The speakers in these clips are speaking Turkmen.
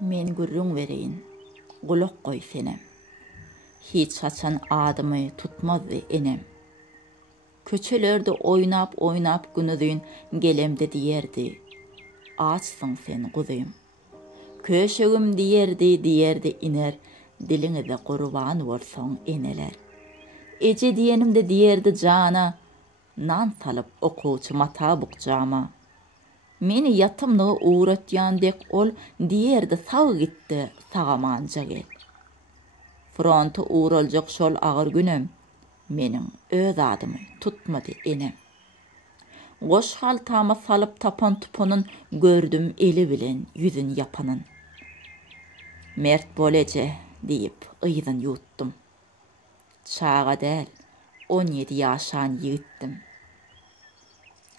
Men gürrüň bereýin, gulak goý senem. Hiç haçan adymy tutmazdy enem. Köçelerde oýnap günüdüň gelemde diýerdi. Açsyň sen guzyym. Köşegim diýerdi iner, diliňize gurban bolsaň eneler. Eje diýenimde diýerdi jana, nan salyp okuwçy mata bukjama. Meni yatymlygy uğratýandek ol diýerdi sagy gitdi, sagamanja gel. Fronty uğraljak şol agyr günem, meniň öz adymy tutmady enem. Goş haltama salyp tapan tupanyn gördüm eli bilen yüzün yapanyn. Mert boleje diýip ýyzyn ýutdum. Çaga däl 17 ýaşan ýigitdim.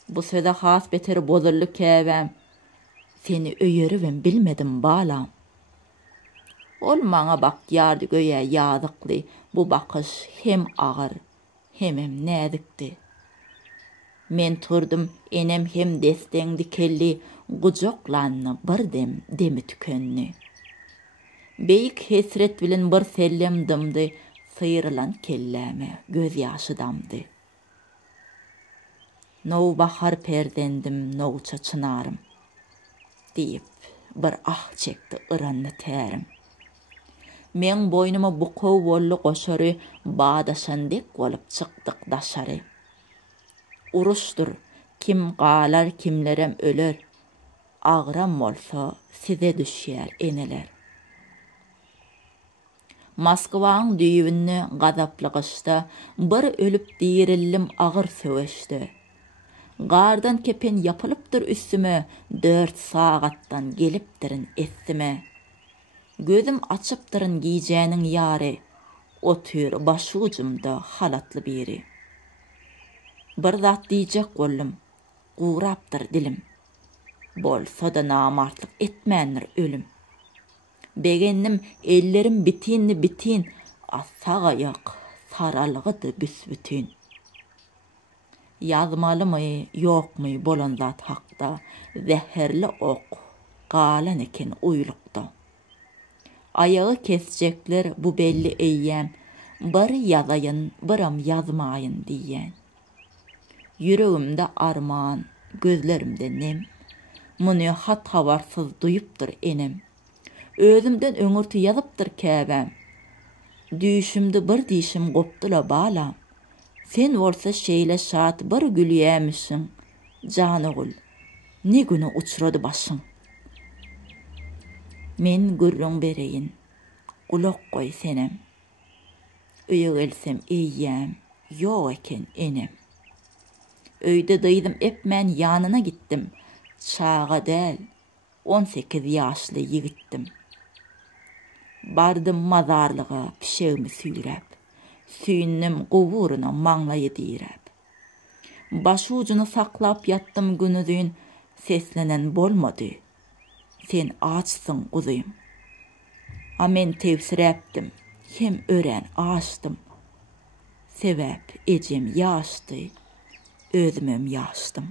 Bu söze has beter bozully käbem. Seni öýeribem bilmedim balam. Ol maňa bakýardy göýe ýazykly, bu bakış hem agyr, hemem näzikdi. Men turdum, enem hem desteňdi kelli, gujoklanny bir demi tükenni. Beýik hesret bilen bir sellem dymdy, syýrylan kelleme göz ýaşy damdy. Now bahar perdendim, nowça çynarym, diýip bir ah çekdi ıranly tärim. Men boynuma bukow bolly goşary, badaşandek bolup çykdyk daşary. Uruşdur, kim galar kimlerem öler, agram bolsa size düşýär eneler. Moskwaň düýbünni gazaply gışda bir ölüp diýirillim agyr söweşdi. Gardan kepen yapılıpdyr üstüme, 4 sagatdan gelipdirin esime. Gözüm açıpdırın giyjäniň ýary, otyr başucumda halatly biri. Bir zat diýjek boldum, gurapdyr dilim. Bolsa da namartlyk etmändir ölüm. Begendim ellerim bitin, asag ayak, saralygydy büsbütün. Yazmalymy, ýokmy bolan zat hakda, zeherli ok, galan eken uýlukda. Ayağı kesjekler bu belli eýýäm, bir ýazaýyn, biram ýazmaýyn diýýän. Yüregimde arman, gözlerimde nem, muny hat habarsyz duýupdyr enem. Özümden öňürti ýazypdyr käbem. Düýşümde bir diýişim gopdyla balam. Sen bolsa şeýle şat bir gülýämişiň, janygul, ne güne uçrady başyň. Men gürrüň bereýin, gulak goý senem. Öýe gelsem eýýäm, ýok eken enem. Öýde dyýdym epmen ýanyna gitdim, çaga däl 18 ýaşly ýigitdim. Bardym mazarlyga pişegimi süýräp, süýnnim goburuna maňlaýy diýräp. Başucunu saklap ýattym günüdün, seslenen bolmady. Sen açsyň guzyym. A men tewsiräpdim, hem ören açdym. Sebäp ejem ýaşdy, özümem ýaşdym.